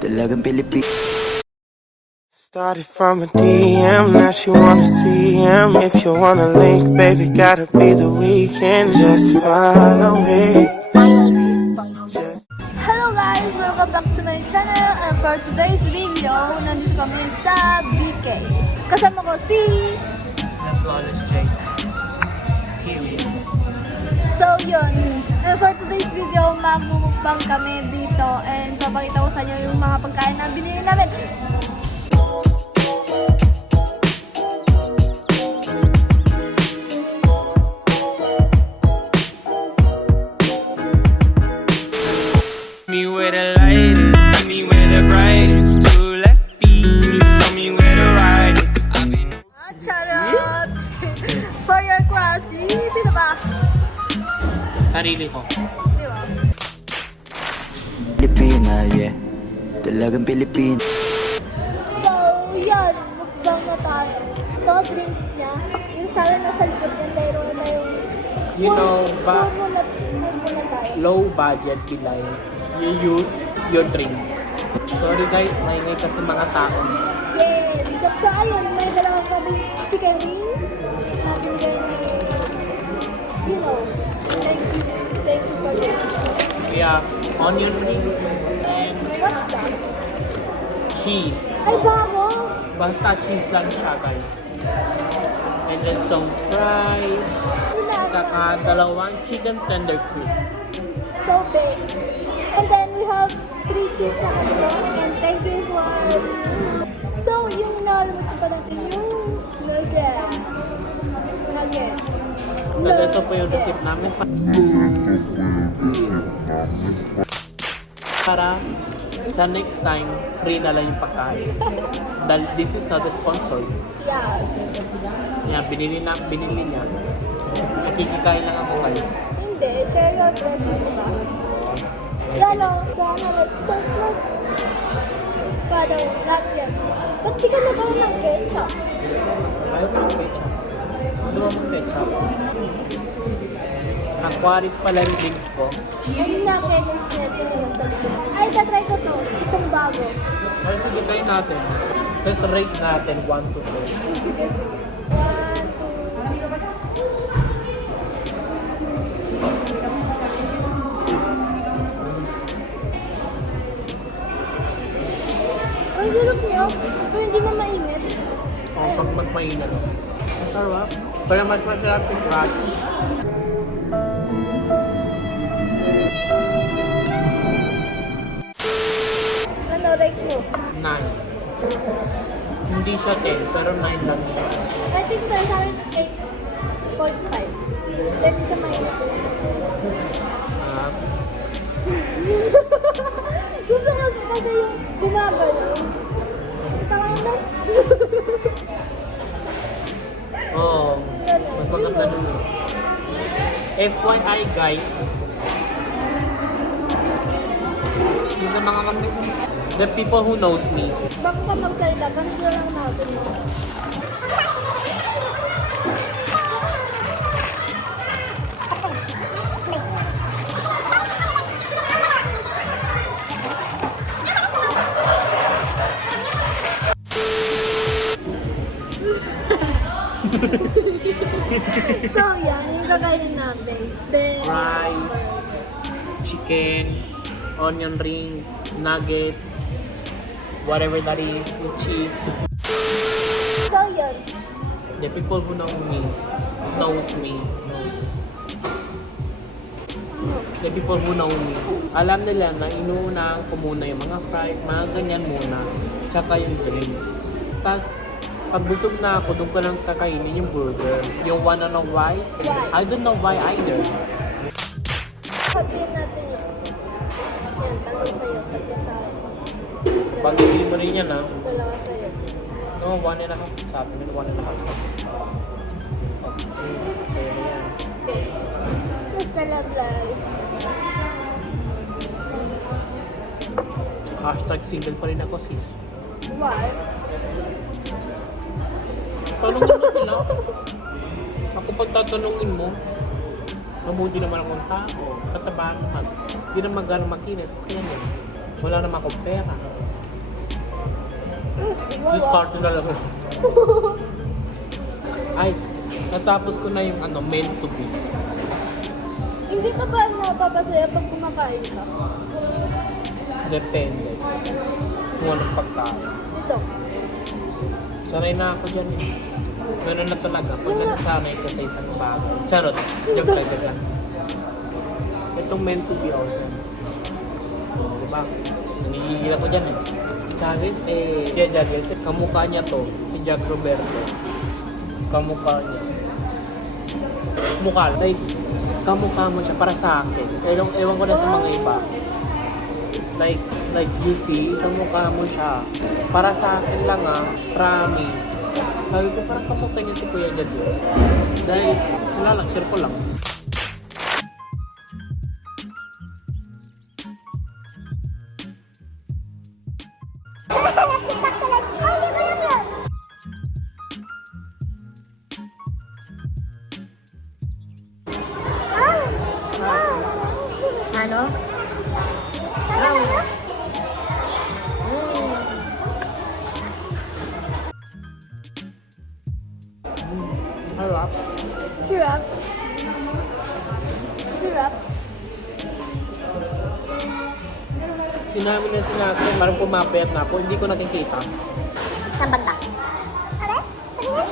Talagang Pilipino. Started from a DM, now she wanna see him. If you wanna link, baby, gotta be the weekend. Just follow me. Hello guys! Welcome back to my channel, and for today's video, nandito kami sa BK. Kasama ko si... That's Flawless Jake. Kiwi. So yun, and for today's video, magmumukbang kami dito and papakita ko sa inyo yung mga pagkain na binili namin. Me where the light is, keep me where the brightest. Two left feet, you show me where the right is. I've been Charot! For your crush, sino ba? Sarili ko. Di ba? Pilipina, yeah. Talagang Pilipino. So, yan. Mukbang na tayo. Ito, drinks niya. Yung sana nasa likod niya, mayroon na yung... You know, muna tayo. low budget bilay. You use your drink. Sorry guys, maingay kasi mga tao. Yes. So, ayun, may dalawa kami chicken wings. Nabigay ni... You know. Thank you for this. We have onion rings and What's that? cheese. Ay, bago! Basta cheese lang siya guys. And then some fries. Tsaka dalawang chicken tender crisp. So big. And then we have 3 cheese na kami. And thank you for... So, yung nalabas pa natin yung nuggets. Kasi ito po yung receipt namin. Para sa next time, free na lang yung pagkain. Dahil this is not a sponsor. Yes. Yan, binili niya. Nakikikain lang ako guys. Hindi, share your blessings, diba? Lalo, sana let's start na. Paano, not yet. Ba't di ka nagawa ng ketchup? Ayaw ko ng ketchup. Gusto mo ng ketchup? Aquarius pala yung drink ko. Yung nuggets niya sa ay, tatry ko to. Itong bago. Ay, sige, try natin. Tapos rate natin 1 to 4. Ang sarap niya. Pero hindi na mainit. Pag mas mainit. Masarap. Pero mas masarap yung crush. Ano, rate mo? 9. Hindi siya 10, pero 9 lang siya. I think sa akin 8.5. Hindi siya mainit. Ah, Gusto ko kasi yung gumagalaw. Tawag na. Oo. Mas maganda nun. FYI guys, yung sa mga the people who knows me, Bago ka magsalita, ganito lang natin. So, yan, yung kakainin namin. Then, fries, chicken, onion rings, nuggets, whatever that is, with cheese. so yan. The people who knows me. The people who know me, alam nila na inuunahan ko muna yung mga fries, mga ganyan muna, tsaka yung drink. Tapos, pag busog na ako, doon ko lang kakainin yung burger. Yung wanna know why? I don't know why either. Sabihin natin yan. Yan, tanong sa'yo. Tatlo sa akin. Pag-ibili mo rin yan ha. Dalawa sa'yo. No, 1.5 sa atin. 1.5 sa atin. Okay, sa'yo na yan. Basta lablan. Hashtag single pa rin ako sis. Why? Tanungin mo sila. Ako pag tatanungin mo, mabuti naman akong tao. Katabaan naman. Hindi naman gano'ng makinis. Kaya yan. Wala naman akong pera. Discard talaga. Ay, natapos ko na yung meant to be. Hindi ka ba napapasaya pag kumakain ka? Depende. Kung anong pagkain. Ito. Sanay na ako dyan eh. Ganun na talaga. Pag nasasanay ka sa isang bagay. Charot. Joke lang. Itong meant to be also. Diba? Nanigigil ako dyan eh. Charis Jagel, kamukha niya to. Si Jack Roberto. Kamukha niya. Mukha. Like, kamukha mo siya para sa akin. Ewan ko na sa mga iba. Like you see, kamukha mo siya. Para sa akin lang promise. Sabi ko, parang kamukha niya si Kuya Jagel. Dahil, wala lang, share ko lang. Ano? Harap. Syrup. Syrup. Sinabi na sinako, parang pumapayat na ako, hindi ko nakikita. Saan banda? Are? Tingnan.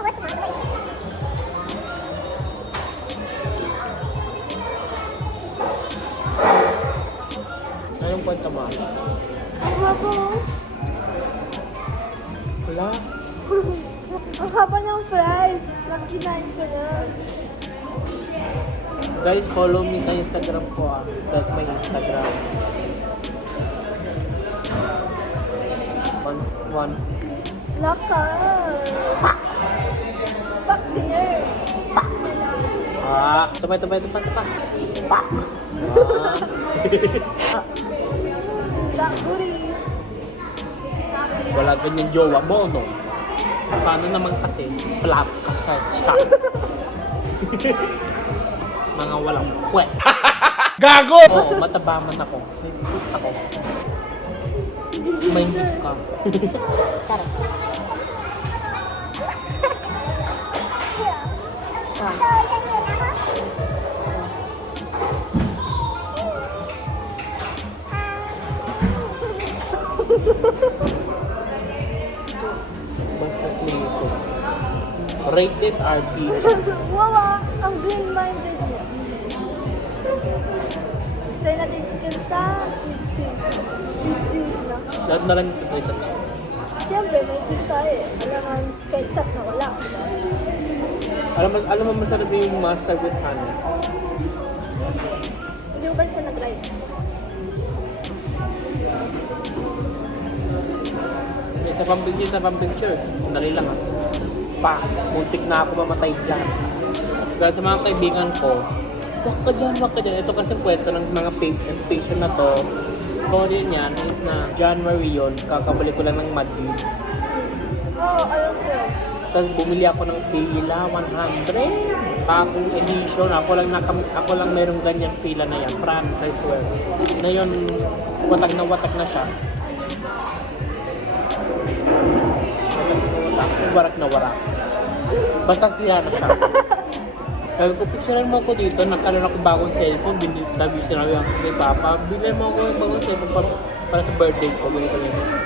Awat mo. Anong kwenta mo? Ang haba. Wala. Ang haba ng fries. Nakinain ko na. Guys, follow me sa Instagram ko That's my Instagram. One. Laka. Pak dinner. Tumay. Lakuri. Wala ganyan jowa mo, no? Paano naman kasi, flat ka sa siya. Mga walang kwet. Gago! Oo, mataba man ako. May puto ako. May hit ka. Basta plito. Rated RPG. Wala. Ang green-minded niya. Try natin chicken sa with cheese. With cheese na. Lahat na lang ito sa cheese. Siyempre, may cheese tayo eh. Alam ang ketchup na wala. Alam mo masarap yung mustard with honey. Hindi ko ba siya na-try? Sa pang-picture. Dali lang muntik na ako mamatay dyan. Dahil sa mga kaibigan ko, wag ka dyan. Ito kasi kwento ng mga patient na to. Story niyan is na January yon, kakabalik ko lang ng Madrid. Oo, alam ko. Tapos bumili ako ng fila, 100. Bagong edition, ako lang merong ganyan fila na yan. Promise, I swear. Na yun, watak na siya. Warak na warak. Basta siya na siya. Sabi ko, picturean mo ako dito, nakaroon ako bagong cellphone, sinabi ako kay Papa, bilhin mo ako yung bagong cellphone para sa birthday ko, ganito.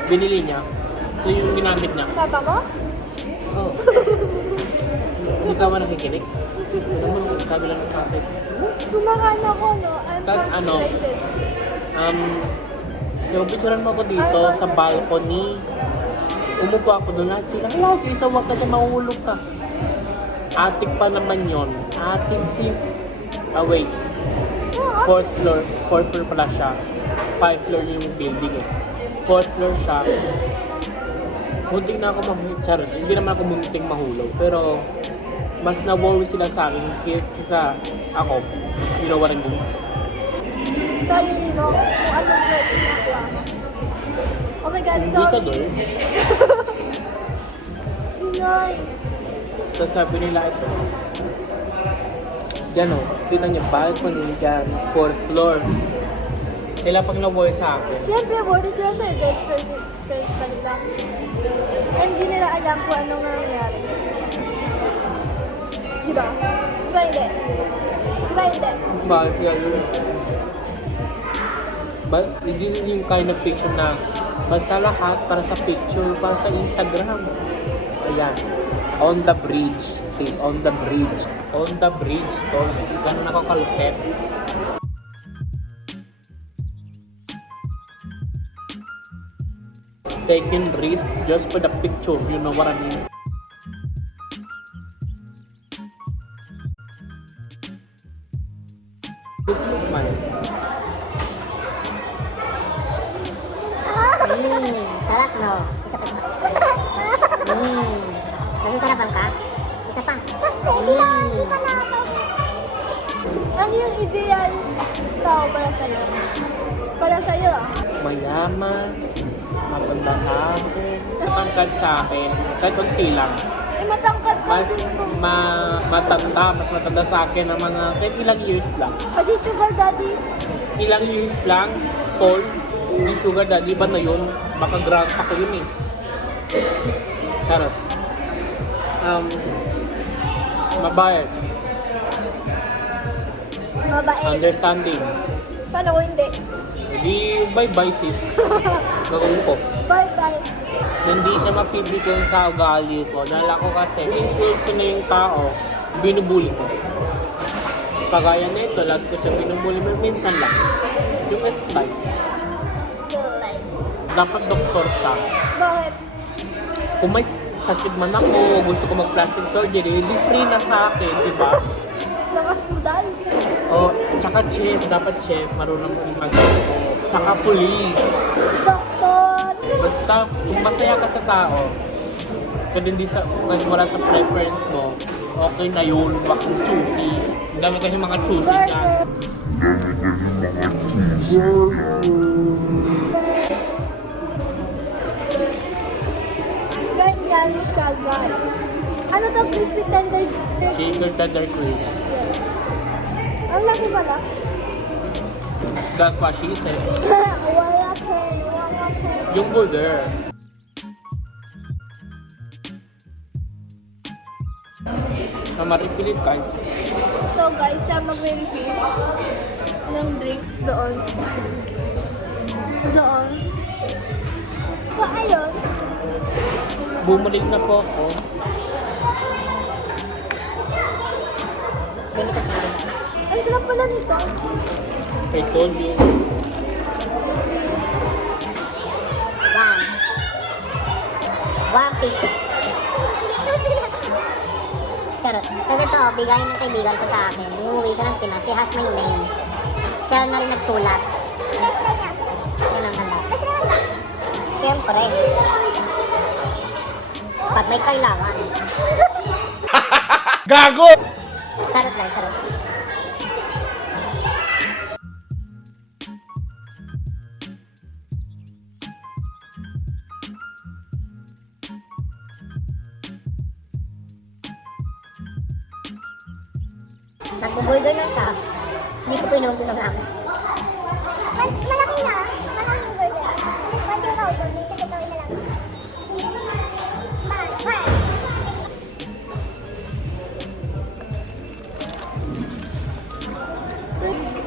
Binili niya. So yung ginamit niya. Papa mo? Oo. Hindi ka ba nakikinig? Sabi lang ng kapit. Kumakain ako, no? I'm Tapos frustrated. Yung picturean mo ako dito sa balcony. Umupo ako doon lahat sila. Hello, Jason, huwag ka dyan, mahulog ka. Attic pa naman yon. Attic sis. Wait. Fourth floor pala siya. 5 floor yung building eh. 4th floor siya. Munting na ako charot. Hindi naman ako munting mahulog. Pero, mas na-worry sila sa akin kaysa ako. You know what I mean? Sorry, no? Kung anong pwede nakuha mo. Oh my God, Hindi ka sorry. doon. Inay. Tapos sabi nila ito. Diyan o, kita niyo, bakit po nyo dyan? 4th floor. Sila pang na-voice sa akin. Siyempre, bored sila sa experience pa nila. And hindi nila alam kung anong nangyayari. Diba? Diba hindi? Diba hindi? Bakit kaya yun? But this is yung kind of picture na basta lahat para sa picture, para sa Instagram. Ayan. On the bridge. Says on the bridge. On the bridge, tol. Ganun ako kalupet. Taking risk just for the picture, you know what I mean? This look mine. Sarap no? Isa pa. Nasasarapan ka? Isa pa. Ano yung ideal tao para sa'yo? Para sa'yo ah. Mayaman, matanda sa akin, matangkad sa akin, kahit unti lang. Eh, matangkad ka. Mas mas matanda sa akin ng mga kahit ilang years lang. Pwede sugar daddy. Ilang years lang, tall, hindi sugar daddy ba na yun? Baka grandpa ko yun eh. Charot. Mabayad, Mabait. understanding. Paano ko hindi? Hindi bye-bye sis. Gagawin ko. Bye-bye. Hindi siya mapipigil sa ugali ko. Dahil ako kasi, influence ko na yung tao, binubuli ko. Kagaya nito, lagi ko siya binubuli, minsan lang. Yung S5, Still like. dapat doktor siya. Bakit? Kung may sakit man ako, gusto ko mag-plastic surgery, di free na sa akin, di ba? Nakasudal. O, tsaka chef, dapat chef, marunong mag-doktor. Tsaka police. Doktor. Basta, kung masaya ka sa tao, kung wala sa preference mo, okay na yun, wag kang choosy. Ang dami kasi mga choosy niyan. Ganyan siya, guys. Ano to, crispy tender? Shaker tender crisp. Ang laki pala. That's what she said. Wala ko. Yung burger. Na ma-refill guys. So guys, siya mag-review ng drinks doon. Doon. So ayun. Bumalik na po ako. Ganito siya. Ang sarap pala nito. I told you. One. 150. Charot. Kasi ito, bigayan ng kaibigan ko sa akin. Umuwi siya ng Pinas. He has my name. Siya na rin nagsulat. Yan ang handa. Siyempre. Pag may kailangan. Gago! Charot lang, charot. Nagbuburger lang siya. Hindi ko pinumpisa sa akin. Malaki na. Malaki yung burger. Pwede ka order. Dito ka gawin na lang.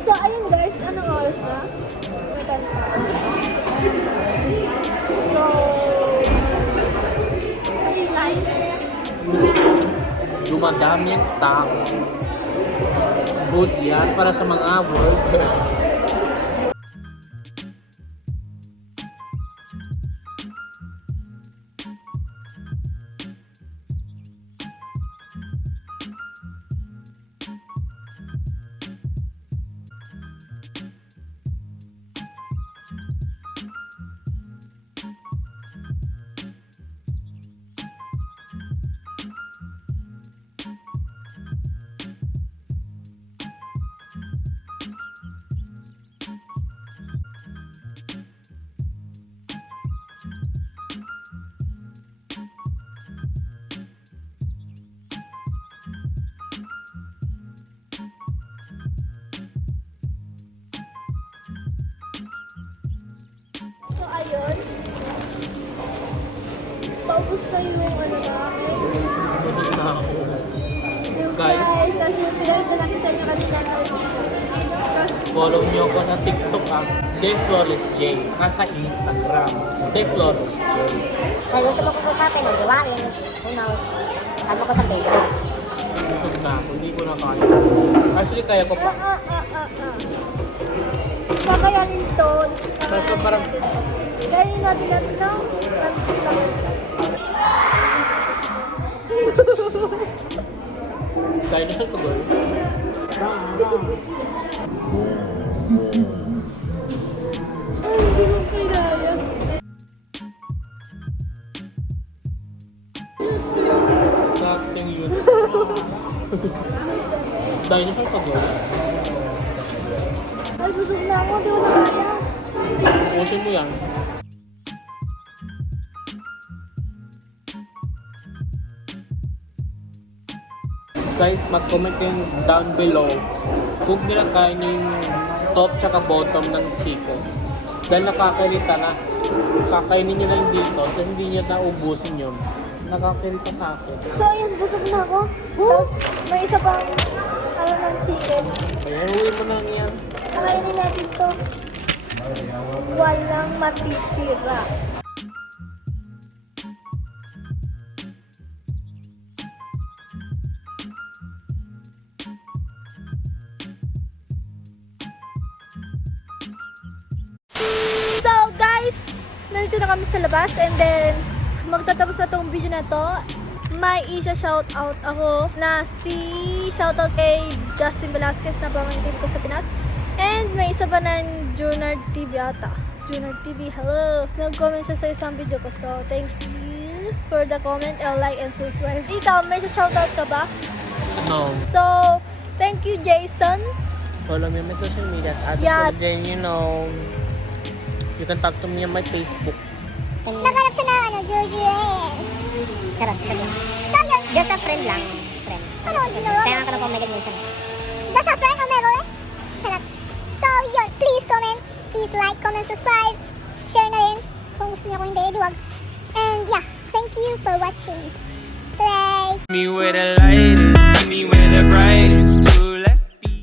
So, ayun guys. Anong oras na? So, Dumadami ang tao. Good yan para sa mga workers. So, ayun. Paubos na yung ano namin. Busog na ako. Yung Guys. guys, tapos yung pinagdala natin sa inyo kanina. Tapos, Follow niyo ako sa TikTok Dave Flores J. Nasa Instagram, Dave Flores J. Kung gusto mo kong usapin o gawain, who knows, add mo ko sa Facebook. Busog na ako, hindi ko na kaya. Actually, kaya ko pa. kakayanin to. Kaso parang, Kayanin natin natin ng dinosaur ka girl? Ay, hindi mo kinaya. Nothing yun. Dinosaur ka girl? Ay, busog na ako. Di ko na kaya. Ubusin mo yan. Guys, mag-comment kayo down below kung nila kaya niyo yung top tsaka bottom ng chicken. Dahil nakakairita na. Kakainin nyo na yung dito, tapos hindi nyo naubusin yun. Nakakairita sa akin. So, ayun, busog na ako. Tapos, may isa pang, ano ng chicken. Kaya uwi mo na yan. Kakainin natin to. Walang matitira. So guys, nandito na kami sa labas and then magtatapos na tong video na to. May isa-shout out ako na shoutout kay Justin Velasquez na pamangkin ko sa Pinas. And may isa pa ng Junard TV ata. Junard TV, hello! Nag-comment siya sa isang video ko. So, thank you for the comment, like, and subscribe. Ikaw, may shoutout ka ba? No. So, thank you Jason. Follow me on my social media. Yeah. Then, you know, you can talk to me on my Facebook. Nakalap siya na, Giorgio Charot, sabi. So, yun. Just a friend lang. Friend. Ano, ginawa? Kaya nga ka na po may minsan. Just a friend o meron? Charot. So, yun. Please comment. Please like, comment, subscribe. Share na rin. Kung gusto niyo, kung hindi, duwag. And yeah, thank you for watching. Bye! Me where the light is, meet me where the bright is.